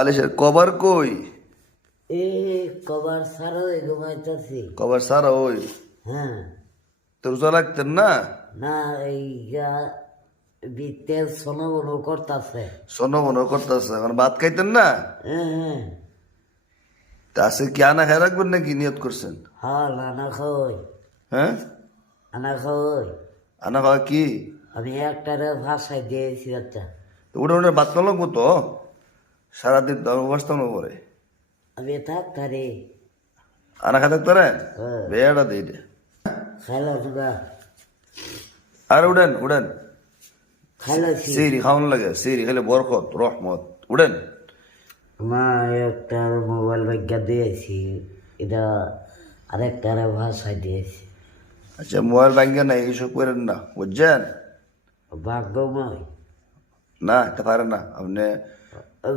আলিশের cover কই? এ কবার সারা ঘুমাইতেছি। Cover সারা ওই হ্যাঁ, তো রোজা রাখতেন না? না এই বিতে সোনো বনো করতেছে। শোনো মনে করতেছে এখন ভাত খাইতেন না? হ্যাঁ হ্যাঁ তা আজকে কি আনা খাই রাখবেন নাকি নিয়ত করছেন? হ্যাঁ, আনা খাওয়াই, হ্যাঁ, আনা খাওয়াই। আনা খাওয়া কি? আমি একটারে ভাষায় দিয়েছি একটা। তো উঠে উঠে ভাত খাওয়া লাগবো তো, সারাদিন তো অবস্থান করে আমি থাকতারি আনা খাই থাকতে রে হ্যাঁ বেয়াটা দিই রে। খাইলা তোরা আর উঠেন উঠেন, খাইলাছি। সিরি খাওয়ান লাগে, সিরি খেলে বরকত রহমত। উঠেন। মা একটা মোবাইল ব্যাগটা দিয়েছি, এটা আরেকটারে ভাষায় দিয়েছি। আচ্ছা মোবাইল ব্যাংকে নাই এইসব করেন না বুঝছেন? ভাগ্যময় না এটা পারেন না আপনি।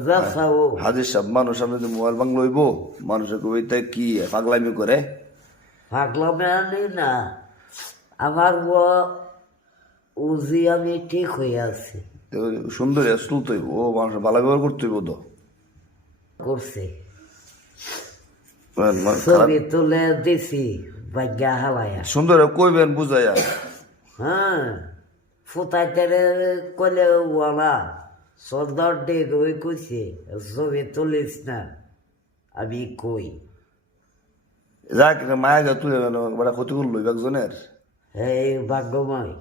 যাও হাজির সাহেব মানুষ আপনি যদি মোবাইল বাং লইব মানুষের কবিতা কি পাগলামি করে? ভাগলামে আনি না, আমার উজি আমি ঠিক হয়ে আছি। তো সুন্দর আসল তৈব ও মানুষের ভালো ব্যবহার করতে হইব তো। করছে খারাপ ছবি তুলে দিছি ভাগ্যা হালায়া। সুন্দর কইবেন বুঝাইয়া। হ্যাঁ, ফুটাইতে কলে ওয়ালা সর্দার ডেক ওই কইছে ছবি তুলিস না, আমি কই যাক মায়া গা তুই বড় ক্ষতি করলো একজনের। এই ভাগ্যময়।